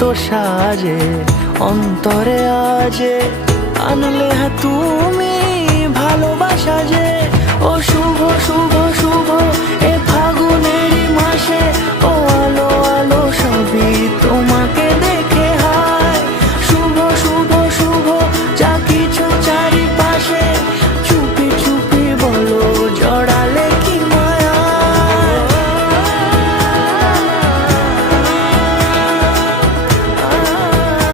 এত সাজে অন্তরে আজে আনলে হ্যাঁ তুমি ভালোবাসা যে। ও শুভ শুভ শুভ এ ফাগুনেরই মাসে, ও আলো আলো সবই তোমার।